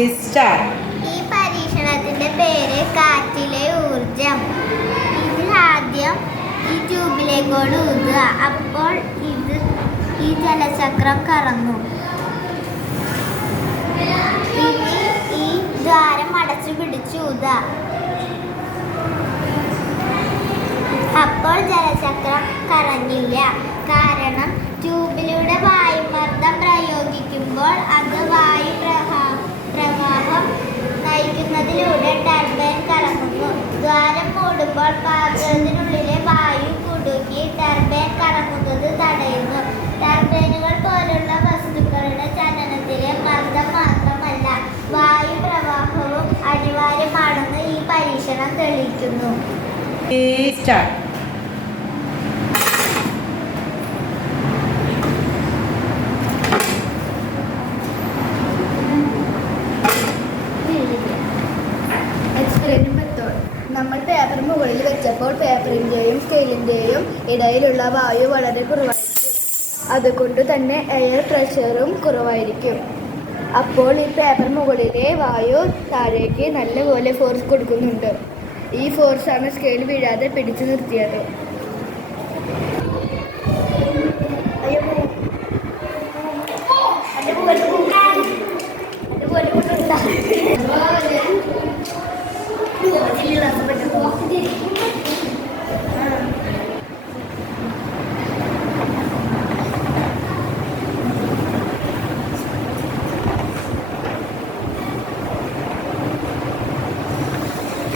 ഈ പരീക്ഷണത്തിന്റെ പേര് കാറ്റിലെ ഊർജം. ഇതിൽ ആദ്യം ഈ ട്യൂബിലേക്കോട് ഊതുക. അപ്പോൾ ഈ ജലചക്രം കറങ്ങും. ഇനി ഈ ദ്വാരം അടച്ചു പിടിച്ച് ഊതുക. അപ്പോൾ ജലചക്രം കറങ്ങില്ല. കാരണം ട്യൂബിലൂടെ വായുമർദ്ദം പ്രയോഗിക്കുമ്പോൾ അത് വായു പ്രവാഹം നയിക്കുന്നതിലൂടെ ടർബൈൻ കറങ്ങുന്നു. ദ്വാരം മൂടുമ്പോൾ പാത്രത്തിനുള്ളിലെ വായു കുടുങ്ങി ടർബൈൻ കറങ്ങുന്നത് തടയുന്നു. ടർബൈനുകൾ പോലുള്ള വസ്തുക്കളുടെ ചലനത്തിലെ മർദ്ദം മാത്രമല്ല, വായു പ്രവാഹവും അനിവാര്യമാണെന്ന് ഈ പരീക്ഷണം തെളിയിക്കുന്നു. നമ്മൾ പേപ്പർ മുകളിൽ വെച്ചപ്പോൾ പേപ്പറിൻ്റെയും സ്കെയിലിൻ്റെയും ഇടയിലുള്ള വായു വളരെ കുറവായിരിക്കും. അതുകൊണ്ട് തന്നെ എയർ പ്രഷറും കുറവായിരിക്കും. അപ്പോൾ ഈ പേപ്പർ മുകളിലെ വായു താഴേക്ക് നല്ലപോലെ ഫോഴ്സ് കൊടുക്കുന്നുണ്ട്. ഈ ഫോഴ്സാണ് സ്കെയിൽ വീഴാതെ പിടിച്ചു നിർത്തിയത്.